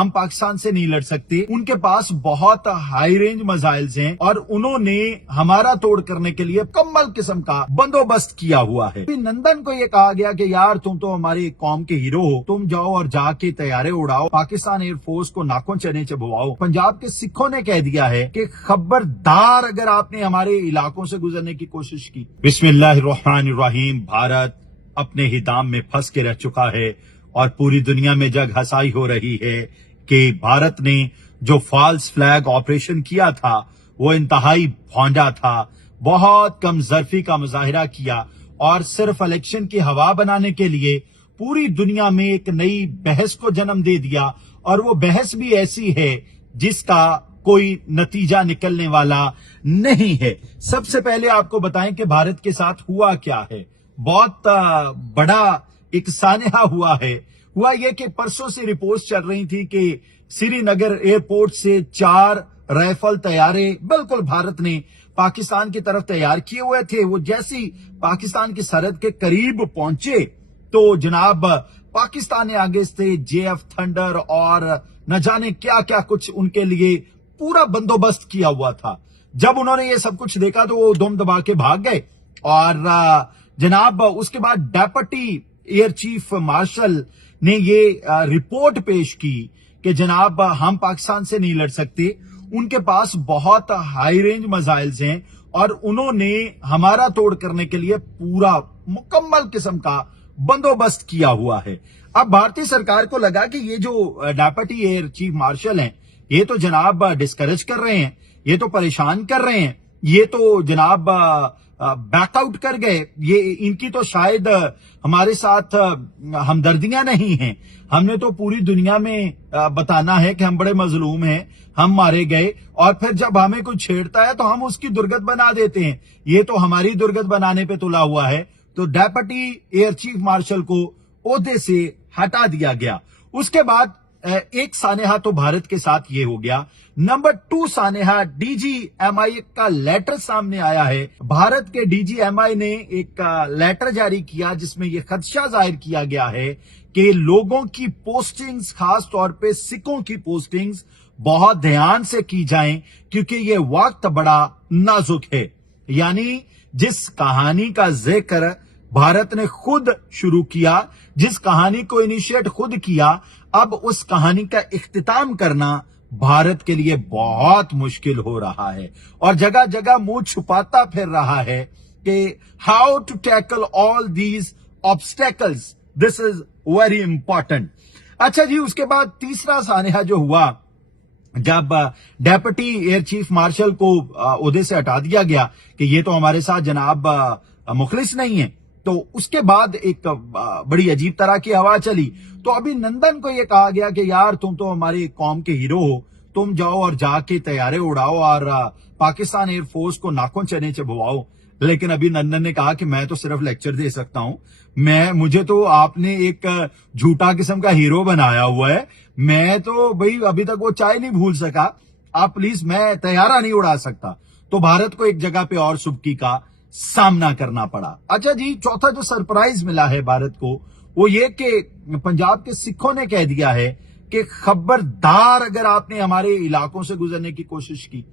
हम पाकिस्तान से नहीं लड़ सकते। उनके पास बहुत हाई रेंज मिसाइल्स हैं और उन्होंने हमारा तोड़ करने के लिए मुकम्मल किस्म का बंदोबस्त किया हुआ है। नंदन को ये कहा गया कि यार तुम तो हमारी कौम के हीरो हो, तुम जाओ और जाके तैयारे उड़ाओ, पाकिस्तान एयरफोर्स को नाखून चने चबवाओ। पंजाब के सिखों ने कह दिया है कि खबरदार अगर आपने हमारे इलाकों से गुजरने की कोशिश की। बिस्मिल्लाहिर्रहमानिर्रहीम। भारत अपने ही दाम में फंस के रह चुका है और पूरी दुनिया में जग हसाई हो रही है कि भारत ने जो फॉल्स फ्लैग ऑपरेशन किया था वो इंतहाई भौंडा था, बहुत कम ज़र्फी का मुजाहिरा किया और सिर्फ इलेक्शन की हवा बनाने के लिए पूरी दुनिया में एक नई बहस को जन्म दे दिया। और वो बहस भी ऐसी है जिसका कोई नतीजा निकलने वाला नहीं है। सबसे पहले आपको बताएं कि भारत के साथ हुआ क्या है। बहुत बड़ा एक सानेहा हुआ ये कि परसों से रिपोर्ट्स चल रही थी कि श्रीनगर एयरपोर्ट से 4 राइफल तैयारे बिल्कुल भारत ने पाकिस्तान की तरफ तैयार किए हुए थे। वो जैसी पाकिस्तान की सरहद के करीब पहुंचे तो जनाब पाकिस्तान ने आगे से JF थंडर और न जाने क्या क्या कुछ उनके लिए पूरा बंदोबस्त किया हुआ था। जब उन्होंने ये सब कुछ देखा तो वो दम दबा के भाग गए और जनाब उसके बाद डेप्यूटी एयर चीफ मार्शल ने ये रिपोर्ट पेश की कि जनाब हम पाकिस्तान से नहीं लड़ सकते। उनके पास बहुत हाई रेंज मिसाइल्स हैं और उन्होंने हमारा तोड़ करने के लिए पूरा मुकम्मल किस्म का बंदोबस्त किया हुआ है। अब भारतीय सरकार को लगा कि ये जो डेप्यूटी एयर चीफ मार्शल हैं ये तो जनाब डिस्करेज कर रहे हैं, ये तो परेशान कर रहे हैं, ये तो जनाब बैकआउट कर गए, ये इनकी तो शायद हमारे साथ हमदर्दियां नहीं हैं। हमने तो पूरी दुनिया में बताना है कि हम बड़े मजलूम हैं, हम मारे गए और फिर जब हमें कोई छेड़ता है तो हम उसकी दुर्गत बना देते हैं। ये तो हमारी दुर्गत बनाने पे तुला हुआ है। तो डेप्यूटी एयर चीफ मार्शल को ओहदे से हटा दिया गया। उसके बाद एक सानेहा तो भारत के साथ ये हो गया। नंबर 2 सानेहा DGMI का लेटर सामने आया है। भारत के DGMI ने एक लेटर जारी किया जिसमें यह खदशा जाहिर किया गया है कि लोगों की पोस्टिंग्स, खास तौर पे सिखों की पोस्टिंग्स बहुत ध्यान से की जाएं क्योंकि ये वक्त बड़ा नाजुक है। यानी जिस कहानी का जिक्र भारत ने खुद शुरू किया, जिस कहानी को इनिशिएट खुद किया, अब उस कहानी का इख्तिताम करना भारत के लिए बहुत मुश्किल हो रहा है और जगह जगह मुंह छुपाता फिर रहा है कि how to tackle all these obstacles, this is very important. अच्छा जी, उसके बाद तीसरा सानेहा जो हुआ जब डेप्यूटी एयर चीफ मार्शल को ओहदे से हटा दिया गया कि ये तो हमारे साथ जनाब मुखलिस नहीं है, तो उसके बाद एक बड़ी अजीब तरह की हवा चली। तो अभी नंदन को यह कहा गया कि यार तुम तो हमारी कौम के हीरो हो, तुम जाओ और जाके तैयारे उड़ाओ और पाकिस्तान एयरफोर्स को नाखून चने चबवाओ। लेकिन अभी नंदन ने कहा कि मैं तो सिर्फ लेक्चर दे सकता हूं, मुझे तो आपने एक झूठा किस्म का हीरो बनाया हुआ है, मैं तो भाई अभी तक वो चाय नहीं भूल सका, आप प्लीज, मैं तैयारा नहीं उड़ा सकता। तो भारत को एक जगह पे और सुबकी का सामना करना पड़ा। अच्छा जी, चौथा जो सरप्राइज मिला है भारत को वो ये कि पंजाब के सिखों ने कह दिया है कि खबरदार अगर आपने हमारे इलाकों से गुजरने की कोशिश की।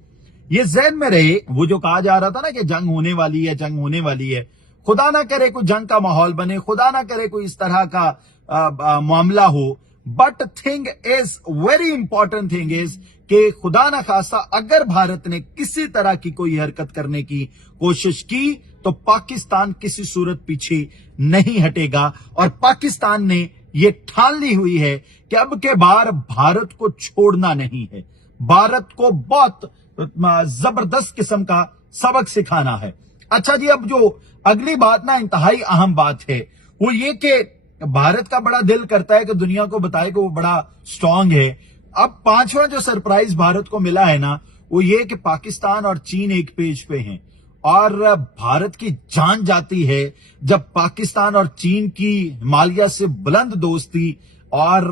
ये ज़हन में रहे, वो जो कहा जा रहा था ना कि जंग होने वाली है, जंग होने वाली है, खुदा ना करे कोई जंग का माहौल बने, खुदा ना करे कोई इस तरह का मामला हो। But thing is very important thing is कि खुदा ना खासा अगर भारत ने किसी तरह की कोई हरकत करने की कोशिश की तो पाकिस्तान किसी सूरत पीछे नहीं हटेगा और पाकिस्तान ने ये ठान ली हुई है कि अब के बार भारत को छोड़ना नहीं है, भारत को बहुत जबरदस्त किस्म का सबक सिखाना है। अच्छा जी, अब जो अगली बात ना इंतहाई अहम बात है वो ये कि भारत का बड़ा दिल करता है कि दुनिया को बताए कि वो बड़ा स्ट्रांग है। अब 5वां जो सरप्राइज भारत को मिला है ना वो ये कि पाकिस्तान और चीन एक पेज पे हैं और भारत की जान जाती है जब पाकिस्तान और चीन की हिमालय से बुलंद दोस्ती और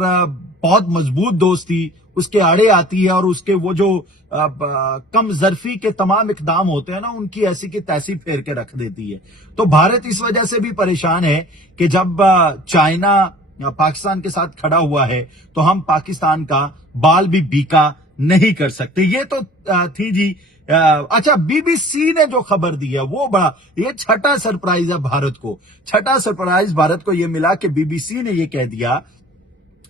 बहुत मजबूत दोस्ती उसके आड़े आती है और उसके वो जो कम जरफी के तमाम इकदाम होते हैं ना उनकी ऐसी की तैसी फेर के रख देती है। तो भारत इस वजह से भी परेशान है कि जब चाइना पाकिस्तान के साथ खड़ा हुआ है तो हम पाकिस्तान का बाल भी बीका नहीं कर सकते। ये तो थी जी। अच्छा, बीबीसी ने जो खबर दी है वो बड़ा, ये छठा सरप्राइज है भारत को। छठा सरप्राइज भारत को ये मिला कि बीबीसी ने ये कह दिया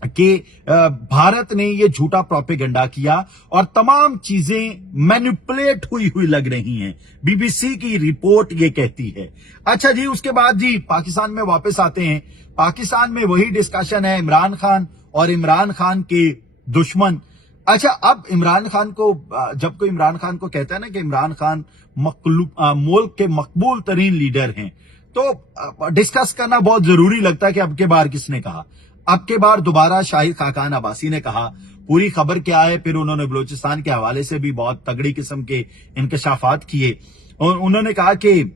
कि भारत ने ये झूठा प्रोपेगेंडा किया और तमाम चीजें मैनिपुलेट हुई लग रही हैं। बीबीसी की रिपोर्ट ये कहती है। अच्छा जी, उसके बाद जी पाकिस्तान में वापस आते हैं। पाकिस्तान में वही डिस्कशन है, इमरान खान और इमरान खान के दुश्मन। अच्छा, अब इमरान खान को, जब कोई इमरान खान को कहता है ना कि इमरान खान मुल्क के मकबूल तरीन लीडर हैं, तो डिस्कस करना बहुत जरूरी लगता है कि अब के बार किसने कहा। अब के बार दोबारा शाहिद खाकान अब्बासी ने कहा। पूरी खबर क्या है, फिर उन्होंने बलूचिस्तान के हवाले से भी बहुत तगड़ी किस्म के इंकशाफात किए और उन्होंने कहा कि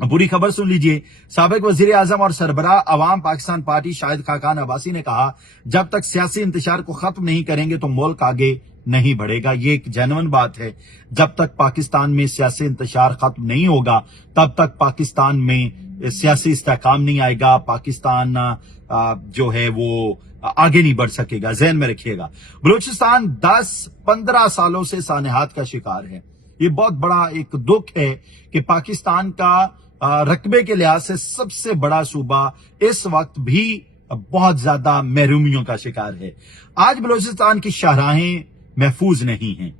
पूरी खबर सुन लीजिए। साबिक वजीर आजम और सरबराह अवाम पाकिस्तान पार्टी शाहिद खाकान अब्बासी ने कहा, जब तक सियासी इंतशार को खत्म नहीं करेंगे तो मुल्क आगे नहीं बढ़ेगा। ये एक जेन्युइन बात है। जब तक पाकिस्तान में सियासी इंतशार खत्म नहीं होगा तब तक पाकिस्तान में सियासी इस्तेहकाम नहीं आएगा। पाकिस्तान जो है वो आगे नहीं बढ़ सकेगा। ज़हन में रखिएगा, बलूचिस्तान 10-15 सालों से सानेहात का शिकार है। ये बहुत बड़ा एक दुख है कि पाकिस्तान का रकबे के लिहाज से सबसे बड़ा सूबा इस वक्त भी बहुत ज्यादा महरूमियों का शिकार है। आज बलूचिस्तान की शाहराहें महफूज नहीं हैं।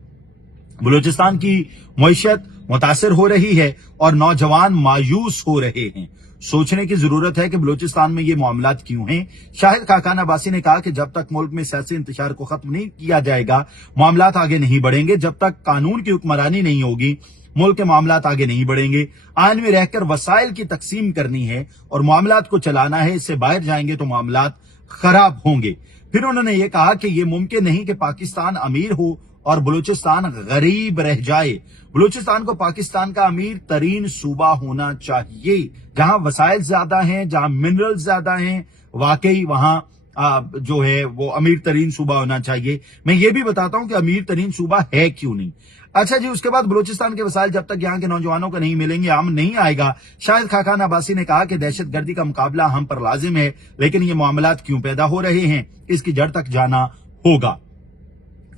बलूचिस्तान की मईशत मुतासिर हो रही है और नौजवान मायूस हो रहे हैं। सोचने की जरूरत है कि बलूचिस्तान में ये मामलात क्यों हैं। शाहिद खाकान अब्बासी ने कहा कि जब तक मुल्क में सियासी इंतशार को खत्म नहीं किया जाएगा मामलात आगे नहीं बढ़ेंगे। जब तक कानून की हुक्मरानी नहीं होगी मुल्क के मामलात आगे नहीं बढ़ेंगे। आइन में रहकर वसाइल की तकसीम करनी है और मामलात को चलाना है। इससे बाहर जाएंगे तो मामलात खराब होंगे। फिर उन्होंने ये कहा कि यह मुमकिन नहीं कि पाकिस्तान अमीर हो और बलूचिस्तान गरीब रह जाए। बलूचिस्तान को पाकिस्तान का अमीर तरीन सूबा होना चाहिए, जहां वसाइल ज्यादा हैं, जहां मिनरल ज्यादा हैं, वाकई वहां जो है वो अमीर तरीन सूबा होना चाहिए। मैं ये भी बताता हूं कि अमीर तरीन सूबा है क्यों नहीं। अच्छा जी, उसके बाद बलूचिस्तान के वसाइल जब तक यहाँ के नौजवानों को नहीं मिलेंगे अमन नहीं आएगा। शाहिद खाकान अब्बासी ने कहा कि दहशतगर्दी का मुकाबला हम पर लाजिम है, लेकिन ये मामलात क्यों पैदा हो रहे हैं इसकी जड़ तक जाना होगा।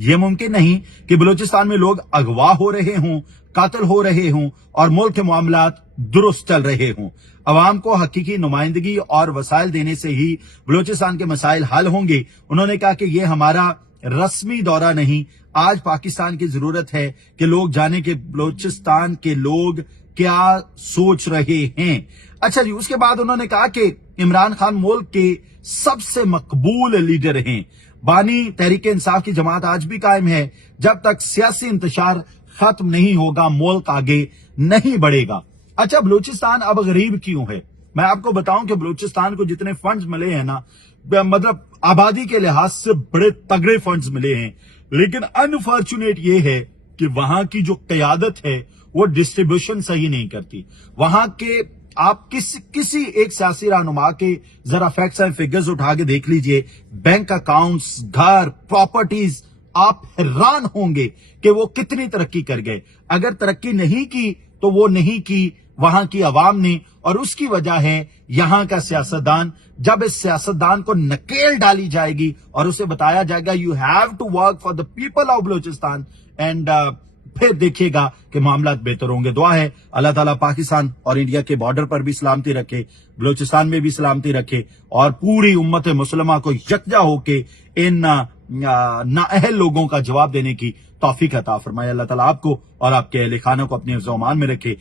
यह मुमकिन नहीं कि बलूचिस्तान में लोग अगवा हो रहे हों, कातिल हो रहे हों और मुल्क के मामलात दुरुस्त चल रहे हों। अवाम को हकीकी नुमाइंदगी और वसाइल देने से ही बलूचिस्तान के मसाइल हल होंगे। उन्होंने कहा कि यह हमारा रस्मी दौरा नहीं, आज पाकिस्तान की जरूरत है कि लोग जाने कि बलूचिस्तान के लोग क्या सोच रहे हैं। अच्छा जी, उसके बाद उन्होंने कहा कि इमरान खान मुल्क के सबसे मकबूल लीडर हैं। बानी तहरीक इंसाफ की जमात आज भी कायम है। जब तक सियासी इंतशार खत्म नहीं होगा मुल्क आगे नहीं बढ़ेगा। अच्छा, बलूचिस्तान अब गरीब क्यों है? मैं आपको बताऊं कि बलूचिस्तान को जितने फंड्स मिले हैं ना, मतलब आबादी के लिहाज से बड़े तगड़े फंड्स मिले हैं, लेकिन अनफॉर्चुनेट ये है कि वहां की जो क़यादत है वो डिस्ट्रीब्यूशन सही नहीं करती। वहां के आप किसी एक सियासी रहनुमा के जरा फैक्ट्स एंड फिगर्स उठा के देख लीजिए, बैंक अकाउंट्स, घर, प्रॉपर्टीज, आप हैरान होंगे कि वो कितनी तरक्की कर गए। अगर तरक्की नहीं की तो वो नहीं की वहां की आवाम ने, और उसकी वजह है यहां का सियासतदान। जब इस सियासतदान को नकेल डाली जाएगी और उसे बताया जाएगा you have to work for the people of Balochistan and फिर देखिएगा कि मामला बेहतर होंगे। दुआ है अल्लाह ताला पाकिस्तान और इंडिया के बॉर्डर पर भी सलामती रखे, बलूचिस्तान में भी सलामती रखे और पूरी उम्मत मुसलमा को यकजा होके इन नाअहल लोगों का जवाब देने की तौफीक अता फरमाए। अल्लाह ताला आपको और आपके अहले खाना को अपने ज़मान में रखे।